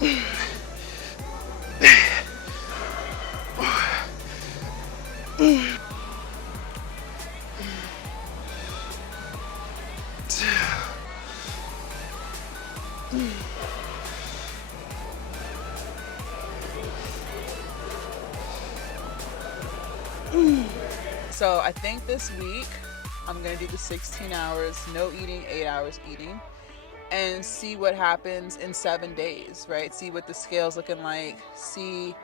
So I think this week I'm gonna do the 16 hours, no eating, 8 hours eating, and see what happens in 7 days, right? See what the scale's looking like, see,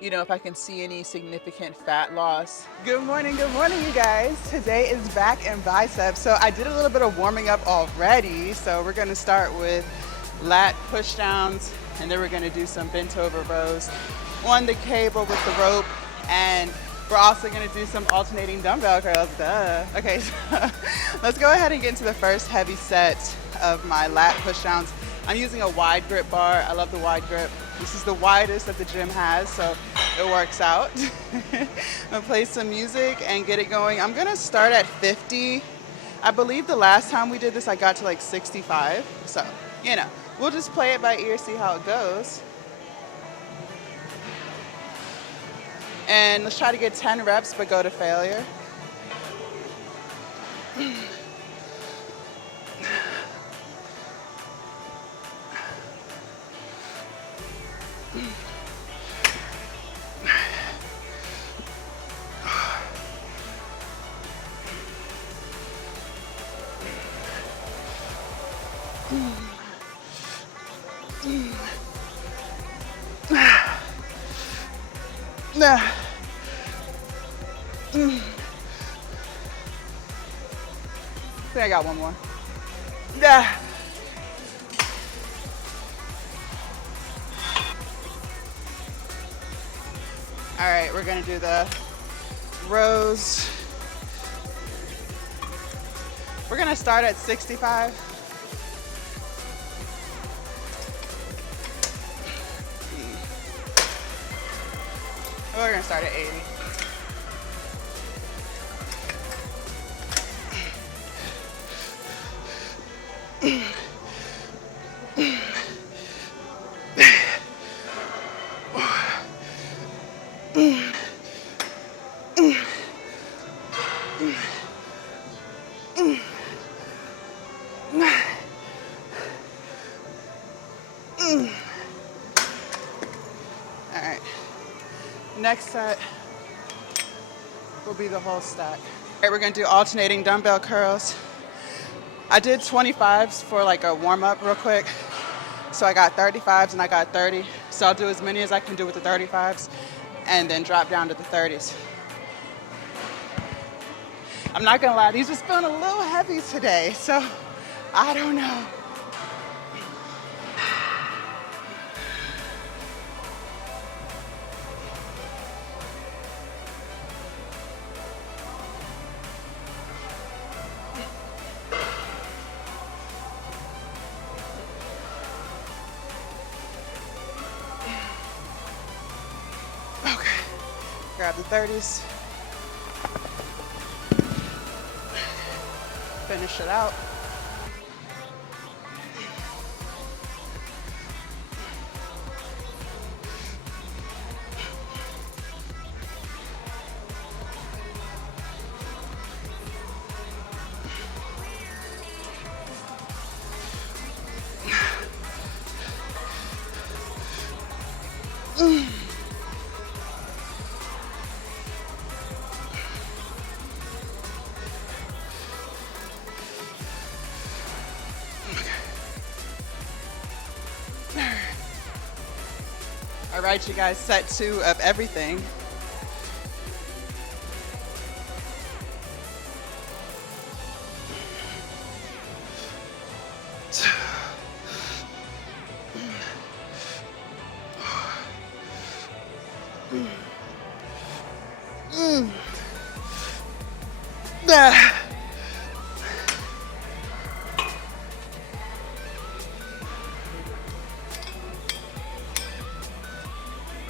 you know, if I can see any significant fat loss. Good morning, you guys. Today is back in biceps. So I did a little bit of warming up already. So we're gonna start with lat push downs, and then we're gonna do some bent over rows on the cable with the rope, and we're also gonna do some alternating dumbbell curls, duh. Okay, so let's go ahead and get into the first heavy set of my lat push downs. I'm using a wide grip bar. I love the wide grip. This is the widest that the gym has, so it works out. I'm gonna play some music and get it going. I'm gonna start at 50. I believe the last time we did this, I got to like 65. So, you know, we'll just play it by ear, see how it goes. And let's try to get 10 reps, but go to failure. Nah. I think I got one more. Nah. All right, we're gonna do the rows. We're gonna start at 65. We're gonna start at 80. All right, next set will be the whole stack. All right, we're gonna do alternating dumbbell curls. I did 25s for like a warm up real quick. So I got 35s and I got 30. So I'll do as many as I can do with the 35s and then drop down to the 30s. I'm not gonna lie, these are feeling a little heavy today, so I don't know. Okay, grab the 30s. Finish it out. All right, you guys, set 2 of everything.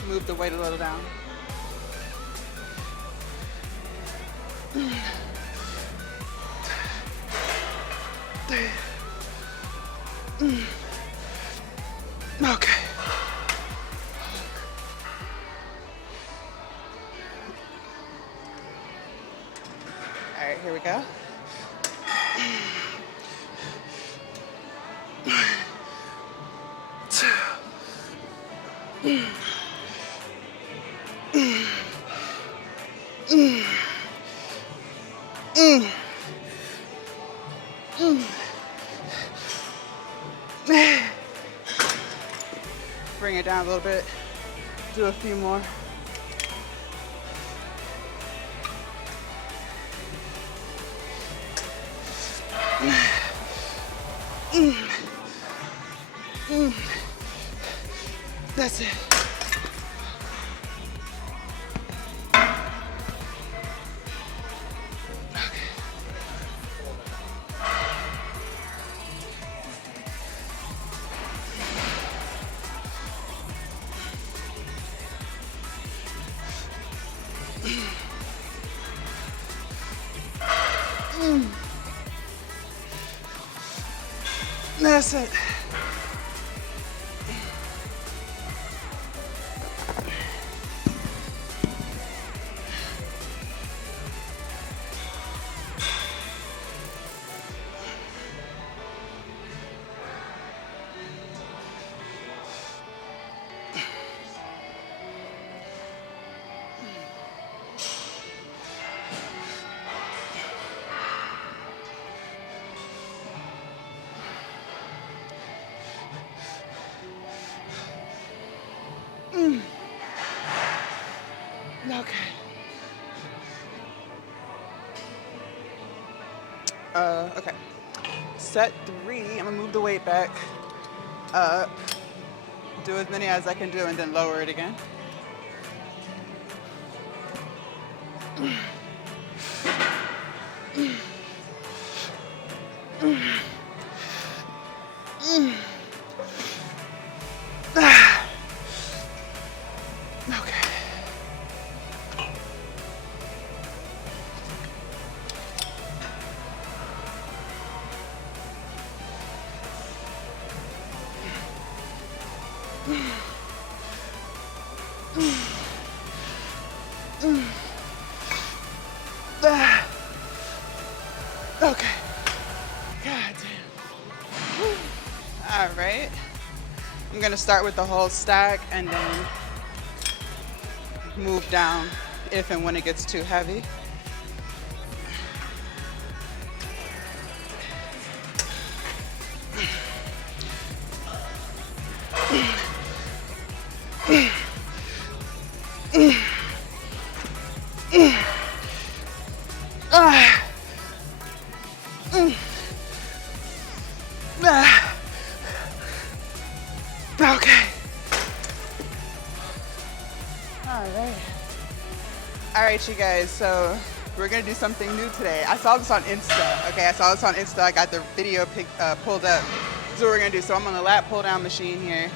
Move the weight a little down. Okay. Bring it down a little bit. Do a few more. That's it. That's it. Okay. Okay. Set 3. I'm gonna move the weight back up. Do as many as I can do, and then lower it again. Okay. God damn. All right. I'm gonna start with the whole stack and then move down if and when it gets too heavy. Okay. All right, you guys, so we're gonna do something new today. I saw this on Insta, okay? I got the video pulled up. This is what we're gonna do. So I'm on the lat pull down machine here.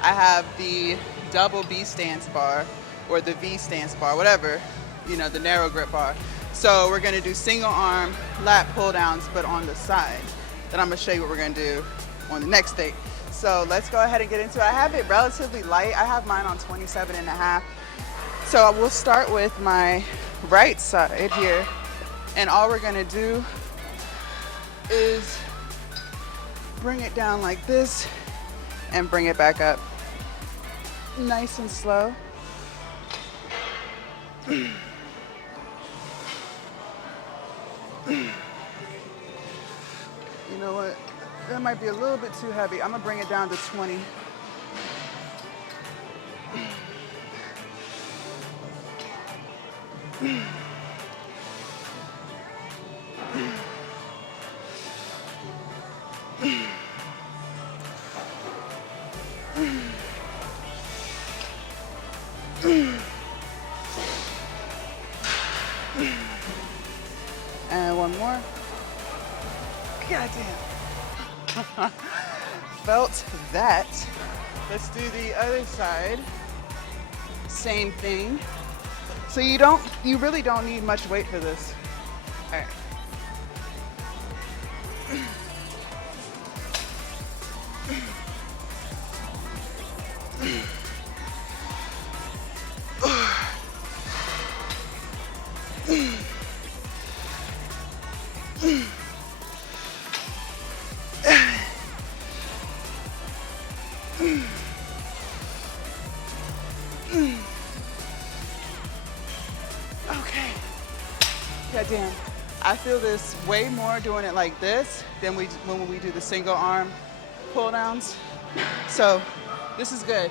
I have the double B stance bar or the V stance bar, whatever, you know, the narrow grip bar. So we're gonna do single arm lat pull downs, but on the sides. Then I'm gonna show you what we're gonna do on the next thing. So let's go ahead and get into it. I have it relatively light. I have mine on 27.5. So we'll start with my right side here. And all we're gonna do is bring it down like this and bring it back up. Nice and slow. You know what? That might be a little bit too heavy. I'm gonna bring it down to 20. And one more. Goddamn. Felt that. Let's do the other side. Same thing. So you really don't need much weight for this. All right. Okay. God damn. I feel this way more doing it like this than when we do the single arm pull downs. So this is good.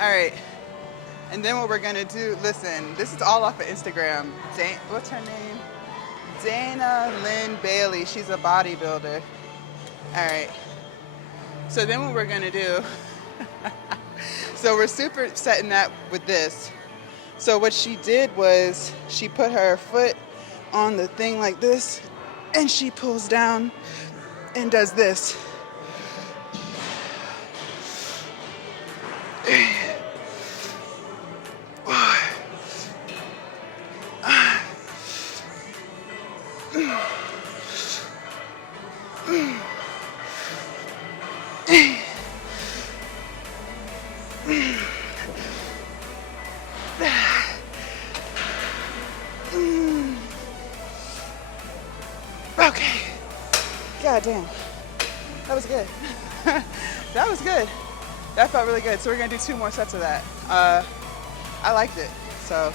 All right. And then what we're gonna do, listen, this is all off of Instagram. What's her name? Dana Lynn Bailey. She's a bodybuilder. All right. So then what we're gonna do, so we're supersetting that with this. So what she did was she put her foot on the thing like this, and she pulls down and does this. Okay. God damn. That was good. That was good. That felt really good. So we're gonna do 2 more sets of that. I liked it. So,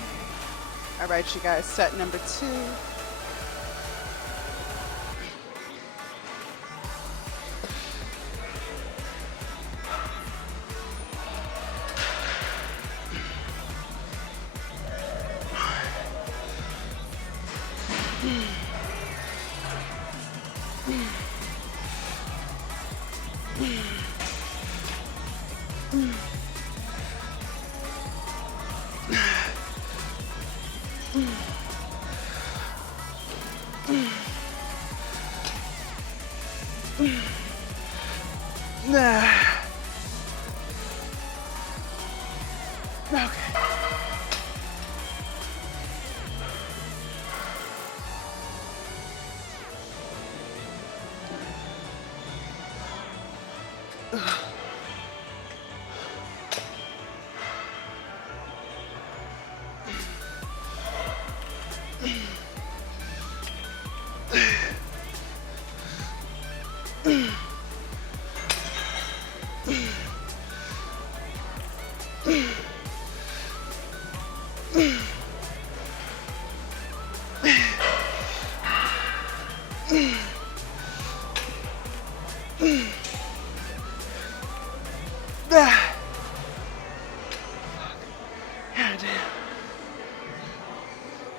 all right, you guys, set number 2. Okay.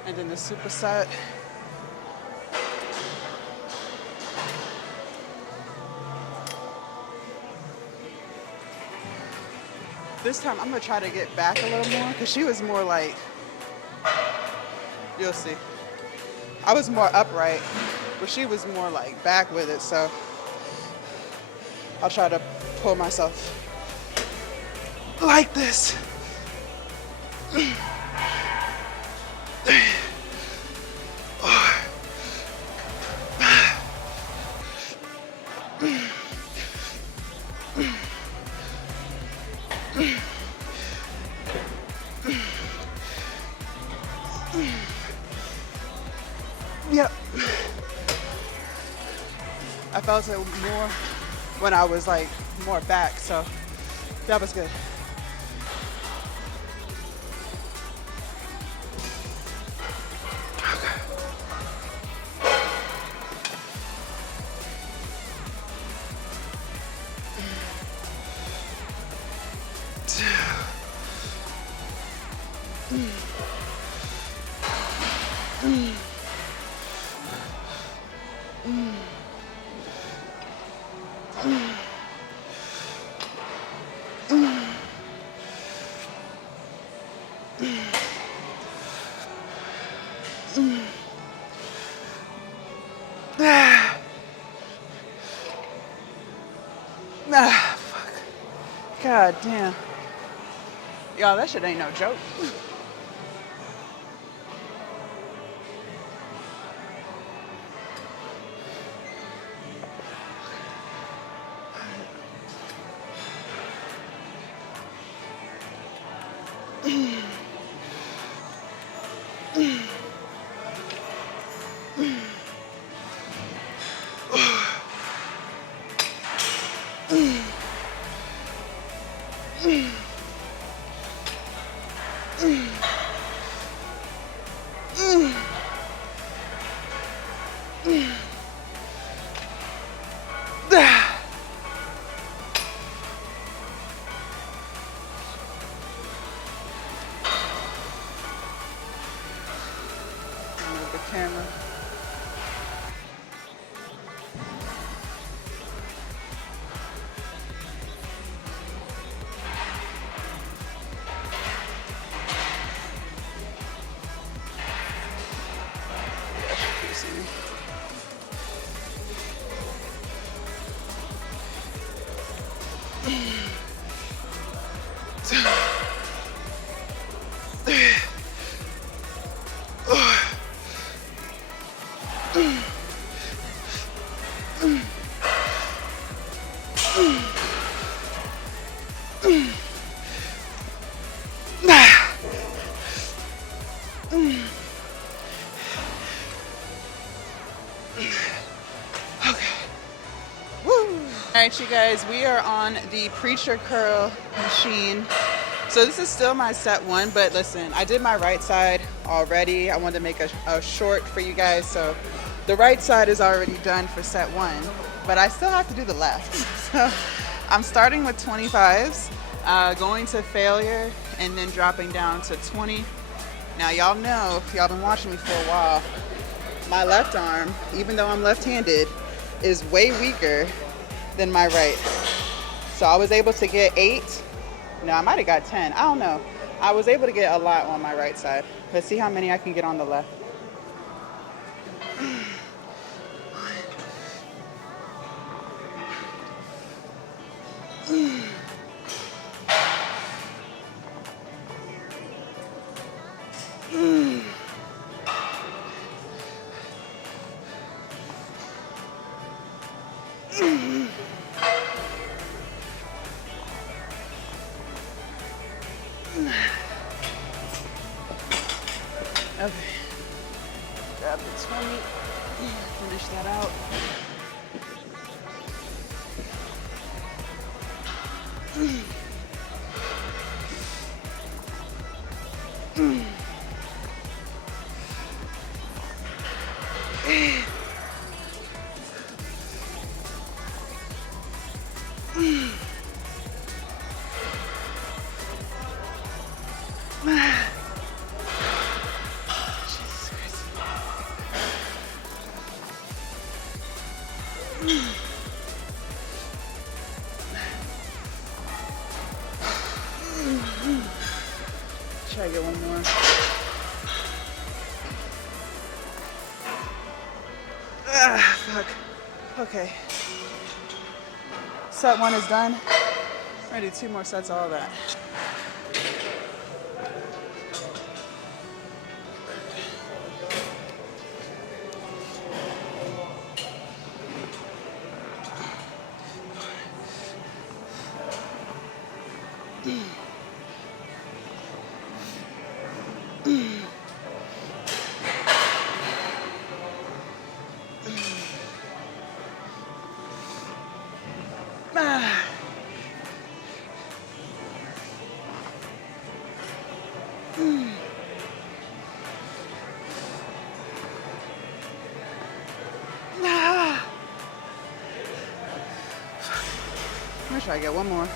And then the superset. This time I'm gonna try to get back a little more because she was more like, you'll see. I was more upright, but she was more like back with it. So I'll try to pull myself like this. Yep. I felt it more when I was like more back, so that was good. Ah, fuck. God damn. Y'all, that shit ain't no joke. Move the camera. All right, you guys, we are on the preacher curl machine. So this is still my set one, but listen, I did my right side already. I wanted to make a short for you guys. So the right side is already done for set one, but I still have to do the left. So I'm starting with 25s, going to failure, and then dropping down to 20. Now y'all know, if y'all been watching me for a while, my left arm, even though I'm left-handed, is way weaker than my right. So I was able to get 8. No, I might have got 10. I don't know. I was able to get a lot on my right side. Let's see how many I can get on the left. Okay, grab the 20, finish that out. Try to get one more. Fuck. Okay. Set one is done. I'm gonna do 2 more sets of all that. I'm gonna try to get one more.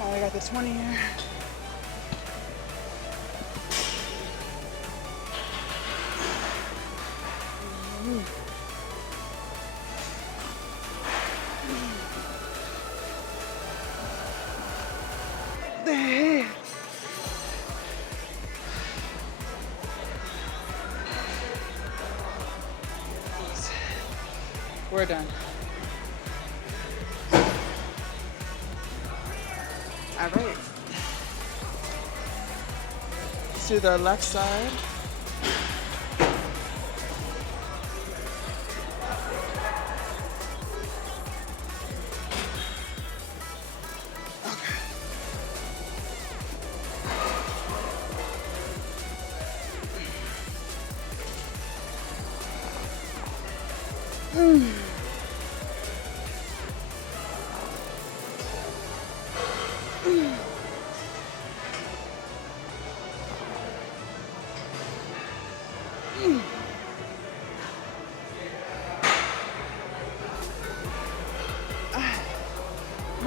Oh, I got the 20 here. We're done. All right. Let's do the left side. My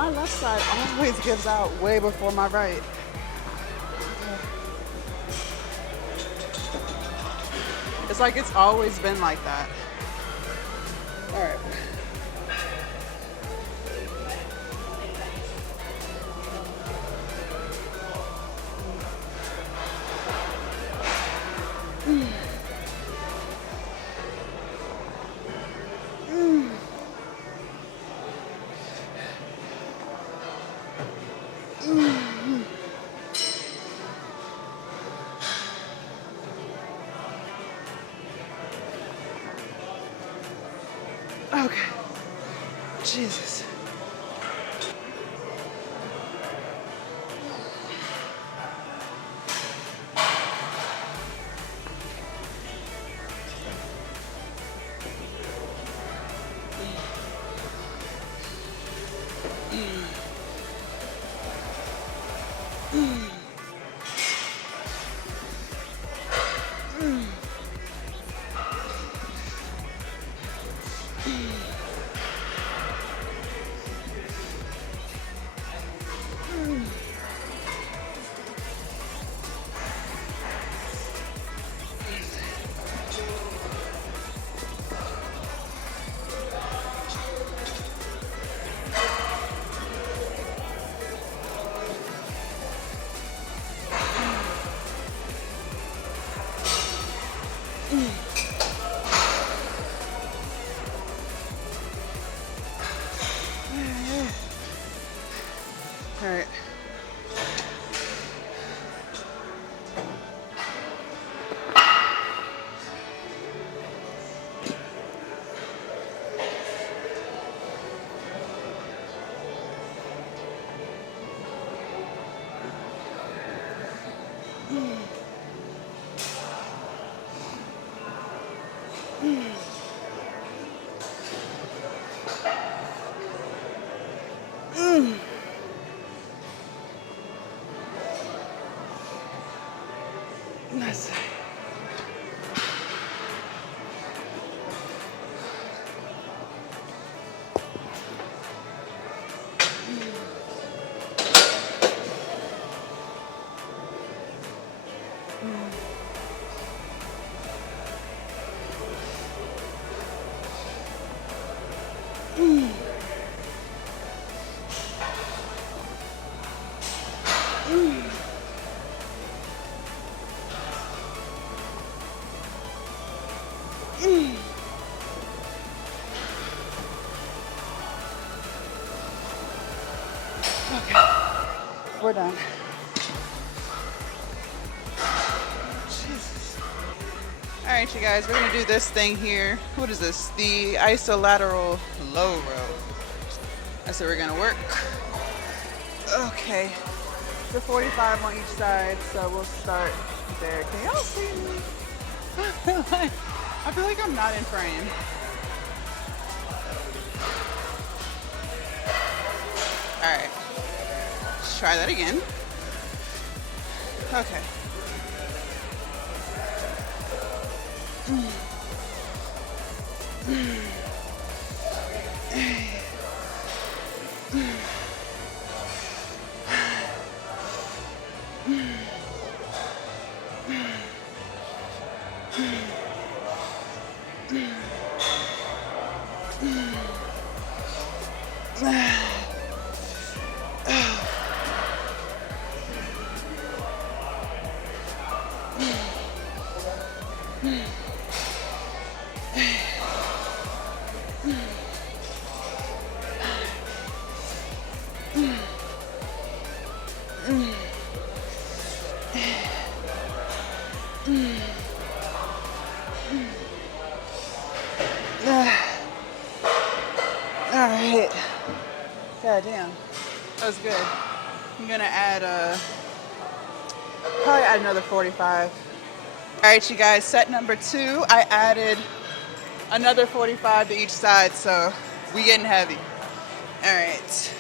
left side always gives out way before my right. It's like it's always been like that. All right. Okay. Jesus. All right. Nice. We're done. Jesus. All right, you guys, we're gonna do this thing here. What is this? The isolateral low row. That's what we're gonna work. Okay. So 45 on each side, so we'll start there. Can y'all see me? I feel like I'm not in frame. All right. Let's try that again. Okay. All right. God damn. That was good. I'm gonna add probably add another 45. All right, you guys, set number 2, I added another 45 to each side, so we getting heavy. All right.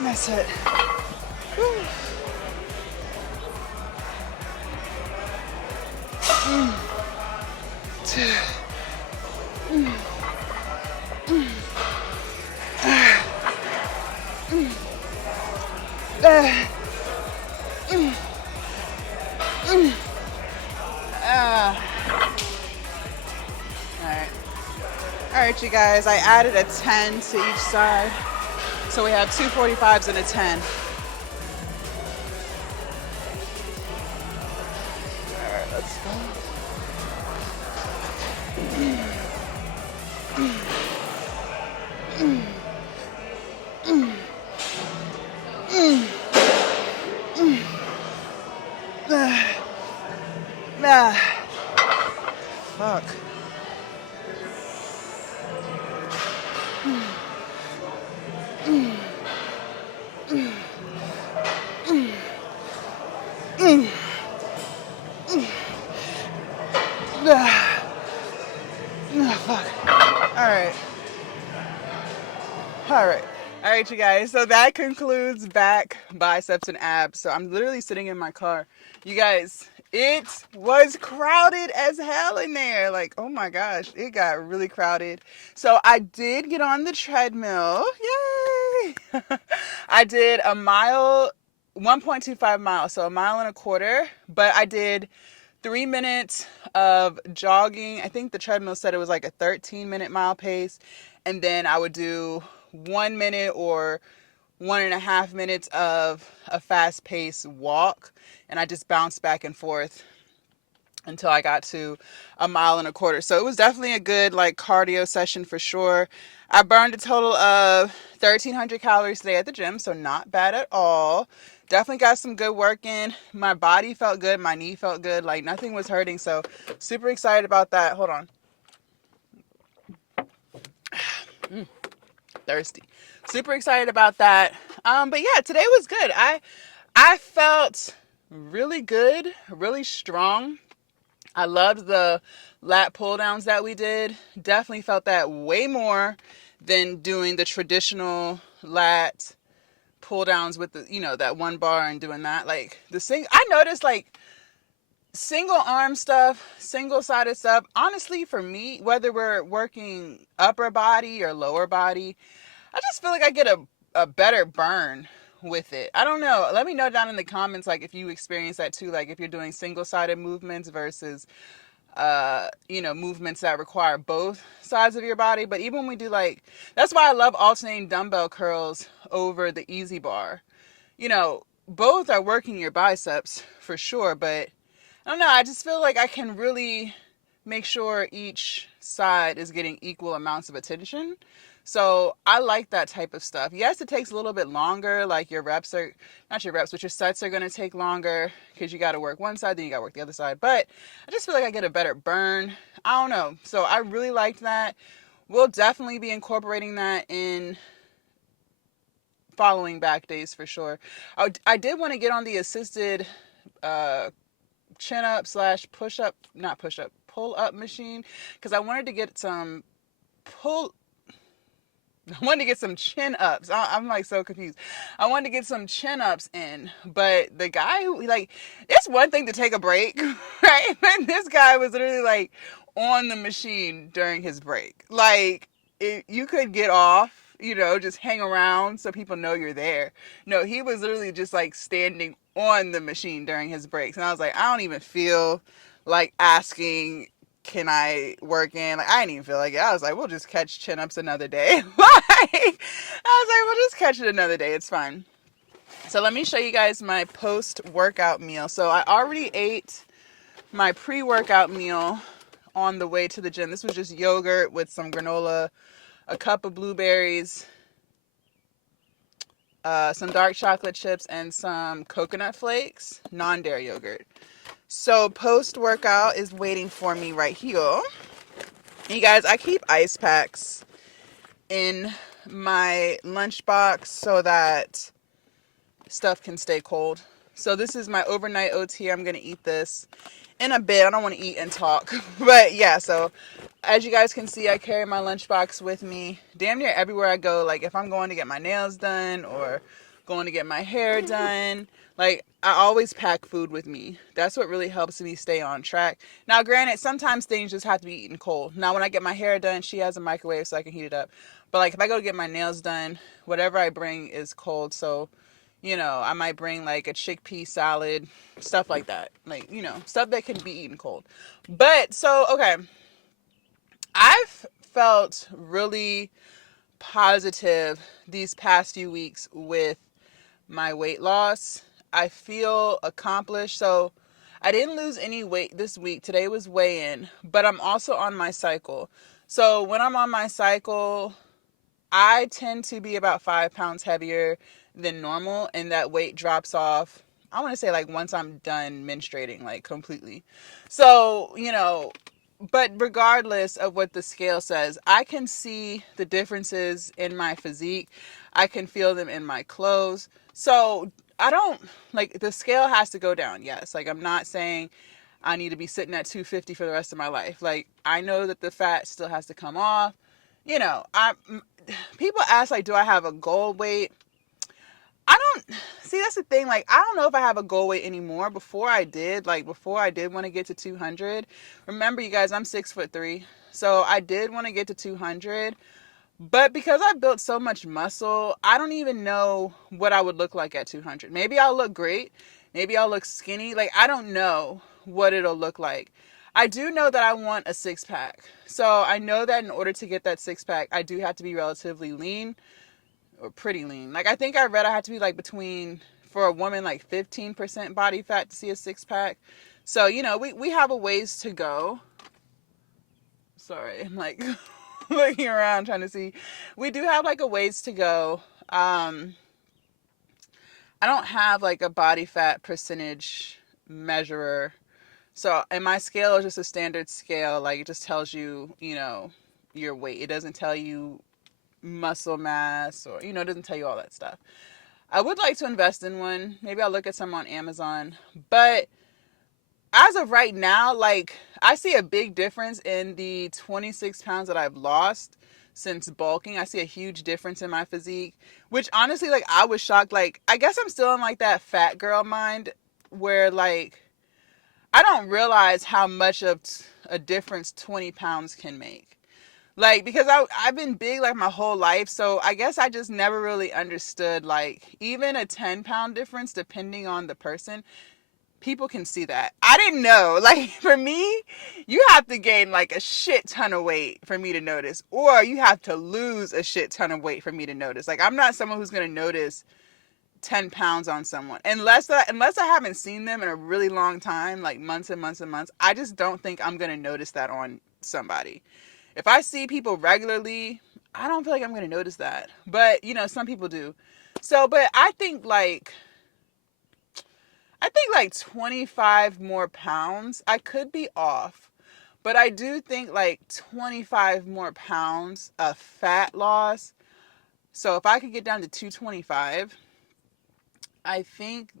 That's it. All right, you guys, I added a 10 to each side. So we have two 45s and a 10. All right, let's go. Fuck. Fuck. All right. All right, you guys. So that concludes back, biceps, and abs. So I'm literally sitting in my car. You guys, it was crowded as hell in there. Like, oh my gosh, it got really crowded. So I did get on the treadmill. Yay! I did a mile, 1.25 miles, so a mile and a quarter. But I did 3 minutes of jogging. I think the treadmill said it was like a 13-minute mile pace. And then I would do 1 minute or 1.5 minutes of a fast-paced walk. And I just bounced back and forth until I got to a mile and a quarter. So it was definitely a good like cardio session for sure. I burned a total of 1,300 calories today at the gym, so not bad at all. Definitely got some good work in. My body felt good. My knee felt good. Like nothing was hurting. So super excited about that. Hold on. Thirsty. Super excited about that. But yeah, today was good. I felt really good, really strong. I loved the lat pull downs that we did. Definitely felt that way more than doing the traditional lat pull downs with the, that one bar and doing that. Like I noticed like single arm stuff, single sided stuff. Honestly, for me, whether we're working upper body or lower body, I just feel like I get a better burn with it. I don't know. Let me know down in the comments, like if you experience that too. Like if you're doing single sided movements versus movements that require both sides of your body. But even when we do that's why I love alternating dumbbell curls over the easy bar. Both are working your biceps for sure, but I don't know. I just feel like I can really make sure each side is getting equal amounts of attention. So I like that type of stuff. Yes, it takes a little bit longer. Like not your reps, but your sets are going to take longer because you got to work one side, then you got to work the other side. But I just feel like I get a better burn. I don't know. So I really liked that. We'll definitely be incorporating that in following back days for sure. I did want to get on the assisted chin up / push up, not push up, pull up machine because I wanted to get some chin ups. I'm like so confused. I wanted to get some chin ups in, but the guy who it's one thing to take a break, right? And this guy was literally like on the machine during his break. You could get off, just hang around so people know you're there. No, he was literally just like standing on the machine during his breaks. And I was like, I don't even feel like asking, can I work in? I didn't even feel like it. I was like, we'll just catch chin ups another day. I was like, we'll just catch it another day. It's fine. So let me show you guys my post-workout meal. So I already ate my pre-workout meal on the way to the gym. This was just yogurt with some granola, a cup of blueberries, some dark chocolate chips, and some coconut flakes, non-dairy yogurt. So post-workout is waiting for me right here. You guys, I keep ice packs in my lunchbox so that stuff can stay cold. So this is my overnight OT. I'm going to eat this in a bit. I don't want to eat and talk. But yeah, so as you guys can see, I carry my lunchbox with me damn near everywhere I go. Like if I'm going to get my nails done or going to get my hair done, like I always pack food with me. That's what really helps me stay on track. Now, granted, sometimes things just have to be eaten cold. Now, when I get my hair done, she has a microwave so I can heat it up. But like if I go to get my nails done, whatever I bring is cold. So I might bring like a chickpea salad, stuff like that. Like, stuff that can be eaten cold. But so, okay, I've felt really positive these past few weeks with my weight loss. I feel accomplished. So I didn't lose any weight this week. Today was weigh-in, but I'm also on my cycle. So when I'm on my cycle, I tend to be about 5 pounds heavier than normal, and that weight drops off. I want to say like once I'm done menstruating, like completely. So, but regardless of what the scale says, I can see the differences in my physique. I can feel them in my clothes. So I don't, like, the scale has to go down. Yes. Like, I'm not saying I need to be sitting at 250 for the rest of my life. Like, I know that the fat still has to come off. People ask, like, do I have a goal weight? I don't see. That's the thing. Like, I don't know if I have a goal weight anymore. Before I did want to get to 200. Remember, you guys, I'm 6'3", so I did want to get to 200. But because I built so much muscle, I don't even know what I would look like at 200. Maybe I'll look great. Maybe I'll look skinny. Like, I don't know what it'll look like. I do know that I want a six pack. So I know that in order to get that six pack, I do have to be relatively lean. Or pretty lean. Like, I think I read I had to be like between, for a woman, like 15% body fat to see a six pack. So, we have a ways to go. Sorry, I'm like looking around trying to see. We do have like a ways to go. I don't have like a body fat percentage measurer. So, and my scale is just a standard scale. Like, it just tells you, your weight. It doesn't tell you muscle mass or, it doesn't tell you all that stuff. I would like to invest in one. Maybe I'll look at some on Amazon. But as of right now, like, I see a big difference in the 26 pounds that I've lost since bulking. I see a huge difference in my physique, which honestly, like, I was shocked. Like, I guess I'm still in like that fat girl mind where, like, I don't realize how much of a difference 20 pounds can make. Like, because I've been big like my whole life, so I guess I just never really understood, like, even a 10-pound difference depending on the person, people can see that. I didn't know. Like, for me, you have to gain like a shit ton of weight for me to notice, or you have to lose a shit ton of weight for me to notice. Like, I'm not someone who's going to notice 10 pounds on someone unless I haven't seen them in a really long time, like months and months and months. I just don't think I'm going to notice that on somebody. If I see people regularly, I don't feel like I'm going to notice that. But, some people do. So, but I think like 25 more pounds. I could be off. But I do think like 25 more pounds of fat loss. So if I could get down to 225, I think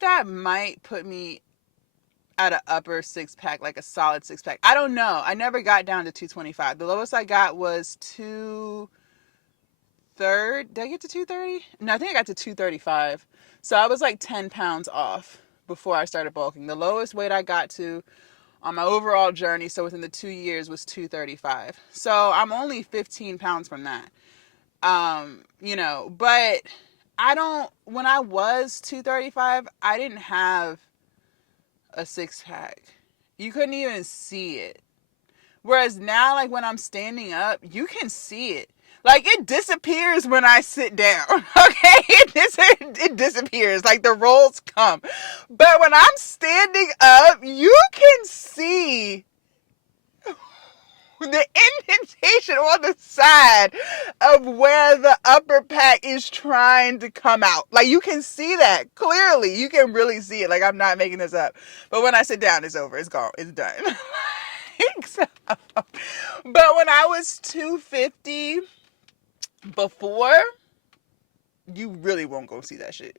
that might put me at an upper six pack, like a solid six pack. I don't know. I never got down to 225. The lowest I got was 230. Did I get to 230? No, I think I got to 235. So I was like 10 pounds off before I started bulking. The lowest weight I got to on my overall journey, so within the 2 years, was 235. So I'm only 15 pounds from that. But when I was 235, I didn't have a six pack. You couldn't even see it. Whereas now, like, when I'm standing up, you can see it. Like, it disappears when I sit down. Okay? It disappears. Like, the rolls come. But when I'm standing up, you can see the indentation on the side of where the upper pack is trying to come out. Like, you can see that clearly. You can really see it. Like, I'm not making this up. But when I sit down, it's over. It's gone. It's done. So, but when I was 250 before, you really won't go see that shit.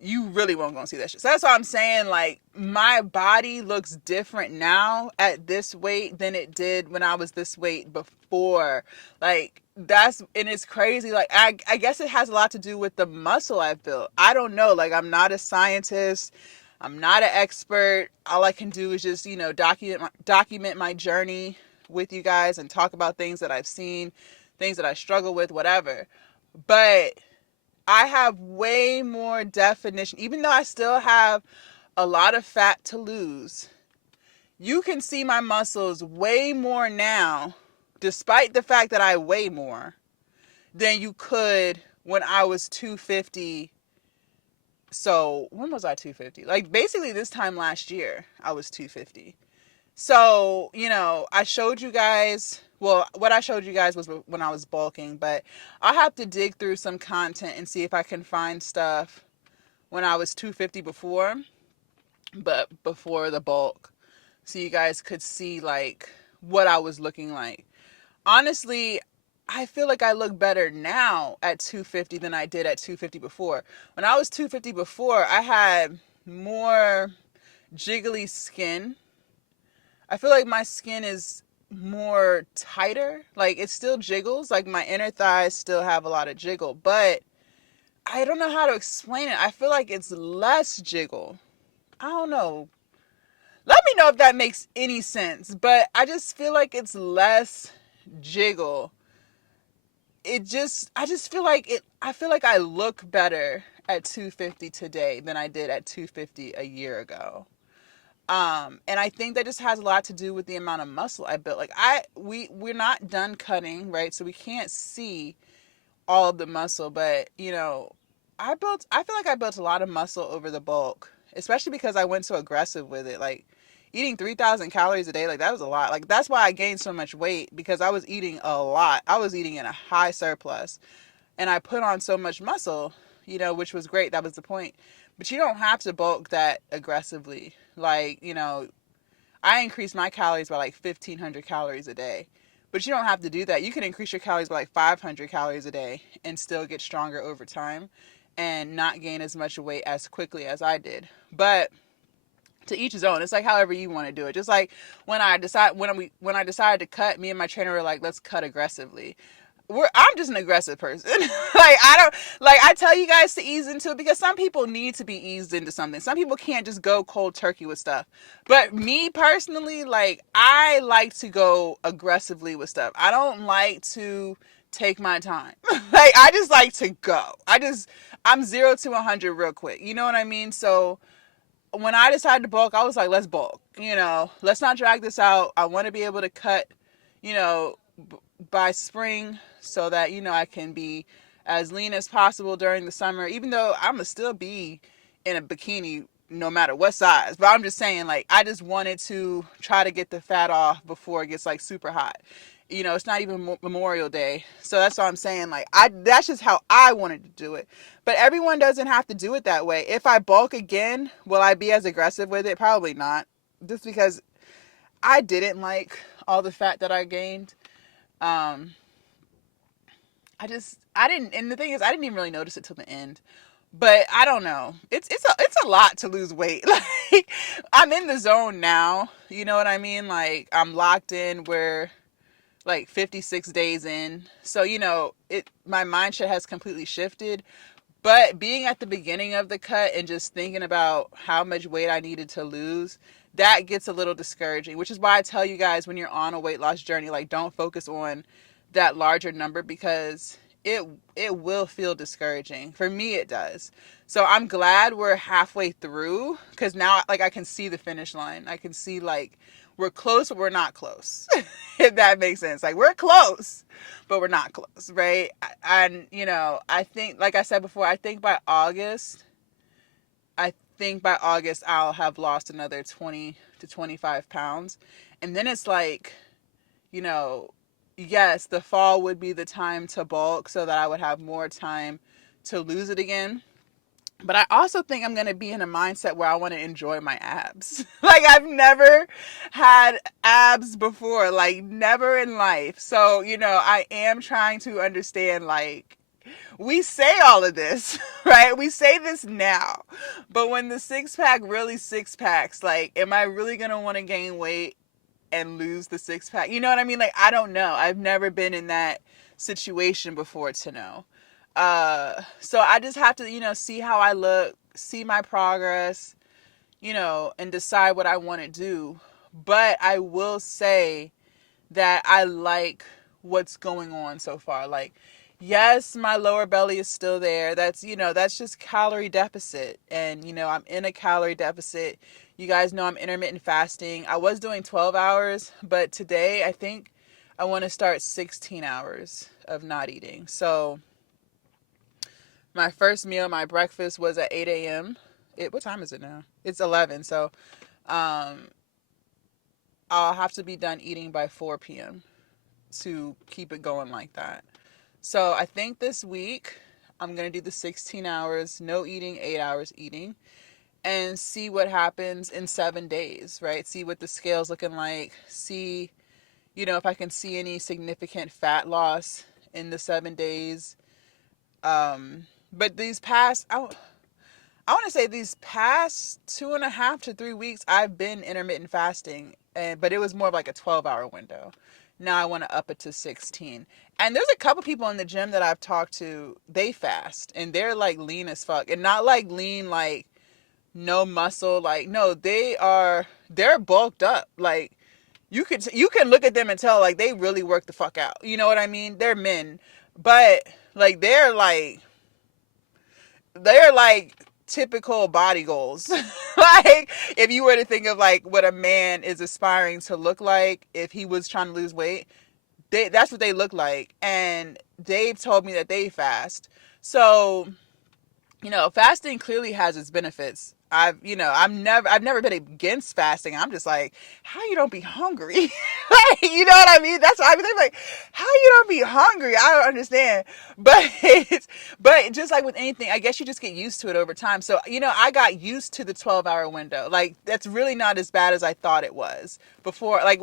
You really won't gonna see that shit. So that's why I'm saying, like, my body looks different now at this weight than it did when I was this weight before. Like, and it's crazy. Like, I guess it has a lot to do with the muscle I've built. I don't know. Like, I'm not a scientist. I'm not an expert. All I can do is just, document my journey with you guys and talk about things that I've seen, things that I struggle with, whatever. But I have way more definition, even though I still have a lot of fat to lose. You can see my muscles way more now, despite the fact that I weigh more, than you could when I was 250. So when was I 250? Like, basically this time last year, I was 250. So, I showed you guys, well, what I showed you guys was when I was bulking, but I'll have to dig through some content and see if I can find stuff when I was 250 before, but before the bulk, so you guys could see, like, what I was looking like. Honestly, I feel like I look better now at 250 than I did at 250 before. When I was 250 before, I had more jiggly skin. I feel like my skin is more tighter. Like, it still jiggles. Like, my inner thighs still have a lot of jiggle, but I don't know how to explain it. I feel like it's less jiggle. I don't know. Let me know if that makes any sense, but I just feel like it's less jiggle. I just feel like I look better at 250 today than I did at 250 a year ago. And I think that just has a lot to do with the amount of muscle I built. Like, we're not done cutting, right? So we can't see all of the muscle, but I feel like I built a lot of muscle over the bulk, especially because I went so aggressive with it. Like, eating 3,000 calories a day, like, that was a lot. Like, that's why I gained so much weight, because I was eating a lot. I was eating in a high surplus, and I put on so much muscle, which was great. That was the point. But you don't have to bulk that aggressively. Like, I increased my calories by like 1,500 calories a day. But you don't have to do that. You can increase your calories by like 500 calories a day and still get stronger over time and not gain as much weight as quickly as I did. But to each his own. It's like however you want to do it. Just like when I decided to cut, me and my trainer were like, let's cut aggressively. I'm just an aggressive person. I tell you guys to ease into it because some people need to be eased into something. Some people can't just go cold turkey with stuff. But me personally, like, I like to go aggressively with stuff. I don't like to take my time. Like, I just like to go. I'm 0 to 100 real quick. You know what I mean? So when I decided to bulk, I was like, let's bulk. Let's not drag this out. I want to be able to cut, by spring, so that I can be as lean as possible during the summer, even though I'm gonna still be in a bikini no matter what size. But I'm just saying, like, I just wanted to try to get the fat off before it gets like super hot. It's not even Memorial Day, so that's what I'm saying. Like, that's just how I wanted to do it. But everyone doesn't have to do it that way. If I bulk again, will I be as aggressive with it? Probably not, just because I didn't like all the fat that I gained. I didn't, and the thing is, I didn't even really notice it till the end. But I don't know. It's a lot to lose weight. Like, I'm in the zone now. You know what I mean? Like, I'm locked in. We're like 56 days in. So, my mindset has completely shifted. But being at the beginning of the cut and just thinking about how much weight I needed to lose, that gets a little discouraging, which is why I tell you guys, when you're on a weight loss journey, like, don't focus on that larger number, because it will feel discouraging. For me, it does. So I'm glad we're halfway through, because now, like, I can see the finish line. I can see, like, we're close, but we're not close. If that makes sense. Like, we're close, but we're not close, right? And, I think, like I said before, I think by August, I'll have lost another 20 to 25 pounds. And then it's like, you know, yes, the fall would be the time to bulk so that I would have more time to lose it again. But I also think I'm going to be in a mindset where I want to enjoy my abs. Like, I've never had abs before, like, never in life. So, I am trying to understand, like, we say all of this, right? We say this now. But when the six pack really six packs, like, am I really going to want to gain weight and lose the six pack? You know what I mean? Like, I don't know. I've never been in that situation before to know. So I just have to, see how I look, see my progress, and decide what I want to do. But I will say that I like what's going on so far. Like, yes, my lower belly is still there. That's just calorie deficit. And, I'm in a calorie deficit. You guys know I'm intermittent fasting. I was doing 12 hours, but today I think I want to start 16 hours of not eating. So my first meal, my breakfast was at 8 a.m. What time is it now? It's 11. So um, I'll have to be done eating by 4 p.m. to keep it going like that. So I think this week I'm going to do the 16 hours, no eating, 8 hours eating, and see what happens in 7 days, right? See what the scale's looking like. See, if I can see any significant fat loss in the 7 days. But I want to say these past 2.5 to 3 weeks, I've been intermittent fasting, but it was more of like a 12-hour window. Now I want to up it to 16. And there's a couple people in the gym that I've talked to, they fast, and they're like lean as fuck. And not like lean, like no muscle, like, no, they're bulked up. Like, you can look at them and tell, like, they really work the fuck out. You know what I mean? They're men. But, like, they're like typical body goals. Like, if you were to think of like what a man is aspiring to look like if he was trying to lose weight, that's what they look like. And they've told me that they fast. So, fasting clearly has its benefits. I've never been against fasting. I'm just like, how you don't be hungry? Like, you know what I mean? That's what I mean. They're like, how you don't be hungry? I don't understand. But but just like with anything, I guess you just get used to it over time. So, I got used to the 12-hour window. Like, that's really not as bad as I thought it was before. Like,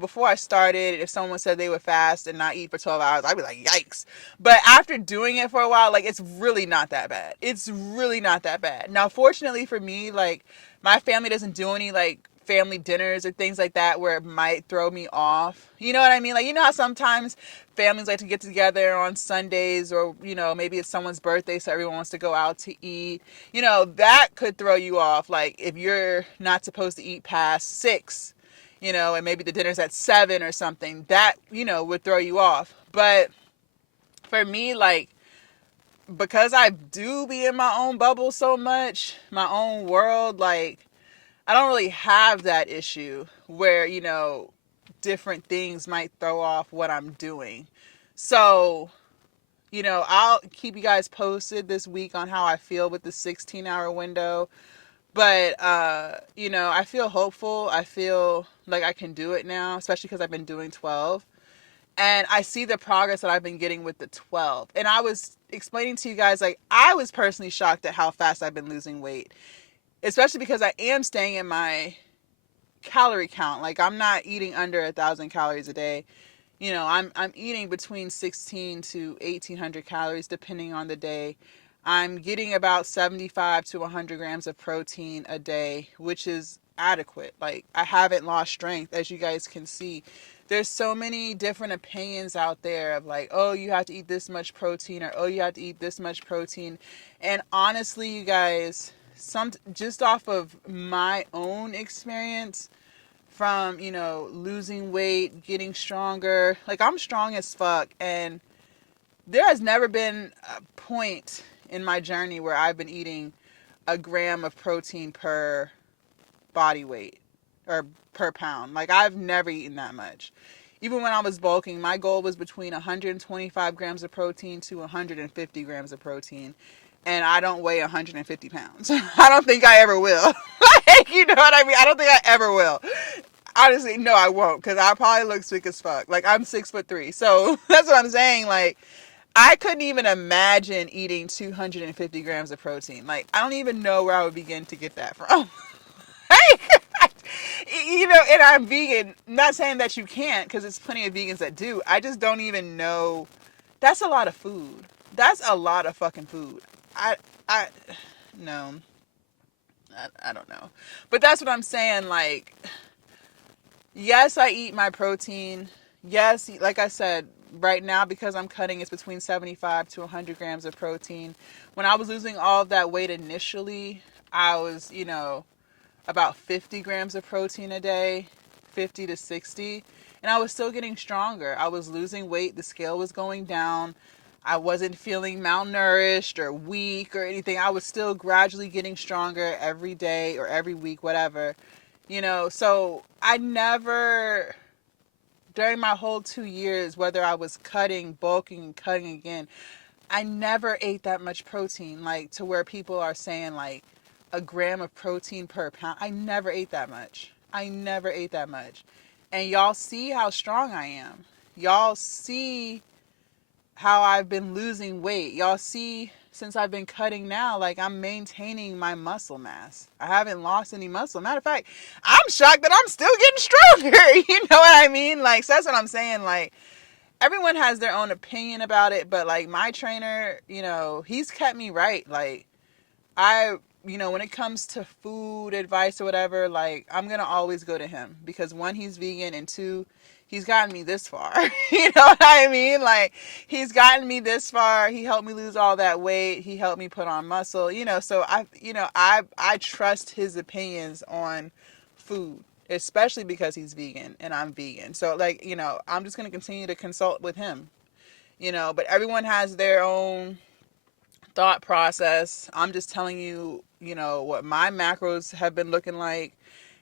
before I started, if someone said they would fast and not eat for 12 hours, I'd be like, yikes. But after doing it for a while, like, it's really not that bad. It's really not that bad. Now, fortunately for me, like, my family doesn't do any, like, family dinners or things like that where it might throw me off. You know what I mean? Like, how sometimes families like to get together on Sundays, or, maybe it's someone's birthday, so everyone wants to go out to eat. That could throw you off. Like, if you're not supposed to eat past 6, and maybe the dinner's at 7 or something, that, would throw you off. But for me, like, because I do be in my own bubble so much, my own world, like, I don't really have that issue where, different things might throw off what I'm doing. So, I'll keep you guys posted this week on how I feel with the 16-hour window. But, I feel hopeful. I feel like I can do it now, especially because I've been doing 12. And I see the progress that I've been getting with the 12. And I was explaining to you guys, like, I was personally shocked at how fast I've been losing weight, especially because I am staying in my calorie count. Like, I'm not eating under 1,000 calories a day. I'm eating between 16 to 1,800 calories depending on the day. I'm getting about 75 to 100 grams of protein a day, which is adequate. Like, I haven't lost strength, as you guys can see. There's so many different opinions out there of like, oh, you have to eat this much protein, or oh, you have to eat this much protein. And honestly, you guys, just off of my own experience from, losing weight, getting stronger, like, I'm strong as fuck. And there has never been a point in my journey where I've been eating a gram of protein per body weight or per pound. Like, I've never eaten that much. Even when I was bulking, my goal was between 125 grams of protein to 150 grams of protein. And I don't weigh 150 pounds. I don't think I ever will. Like, you know what I mean? I don't think I ever will. Honestly, no, I won't, because I probably look sick as fuck. Like, I'm 6'3", so that's what I'm saying. Like, I couldn't even imagine eating 250 grams of protein. Like, I don't even know where I would begin to get that from. You know, and I'm vegan. Not saying that you can't, because there's plenty of vegans that do. I just don't even know. That's a lot of food. That's a lot of fucking food. I, I, no, I don't know. But that's what I'm saying. Like, yes, I eat my protein. Yes, like I said, right now, because I'm cutting, it's between 75 to 100 grams of protein. When I was losing all of that weight initially, I was, about 50 grams of protein a day, 50 to 60. And I was still getting stronger. I was losing weight. The scale was going down. I wasn't feeling malnourished or weak or anything. I was still gradually getting stronger every day or every week, whatever. So I never, during my whole 2 years, whether I was cutting, bulking, and cutting again, I never ate that much protein, like to where people are saying like a gram of protein per pound. I never ate that much. I never ate that much. And y'all see how strong I am. Y'all see how I've been losing weight. Y'all see since I've been cutting now, like I'm maintaining my muscle mass. I haven't lost any muscle. Matter of fact, I'm shocked that I'm still getting stronger. You know what I mean? Like, so that's what I'm saying. Like, everyone has their own opinion about it, but like my trainer, he's kept me right. Like, when it comes to food advice or whatever, like I'm going to always go to him because one, he's vegan, and two, he's gotten me this far. You know what I mean? Like, he's gotten me this far. He helped me lose all that weight. He helped me put on muscle, so I trust his opinions on food, especially because he's vegan and I'm vegan. So like, I'm just going to continue to consult with him, but everyone has their own thought process. I'm just telling you, what my macros have been looking like,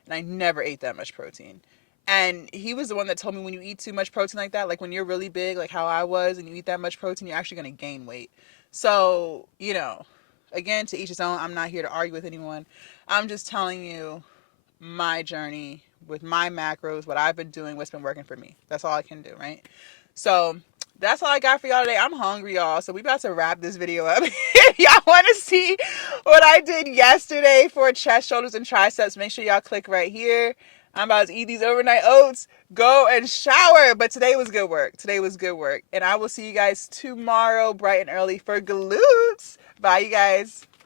and I never ate that much protein. And he was the one that told me when you eat too much protein like that, like when you're really big, like how I was, and you eat that much protein, you're actually going to gain weight. So, again, to each his own. I'm not here to argue with anyone. I'm just telling you my journey with my macros, what I've been doing, what's been working for me. That's all I can do, right? So that's all I got for y'all today. I'm hungry, y'all. So we about to wrap this video up. If y'all want to see what I did yesterday for chest, shoulders, and triceps, make sure y'all click right here. I'm about to eat these overnight oats, go and shower. But today was good work. Today was good work. And I will see you guys tomorrow bright and early for glutes. Bye, you guys.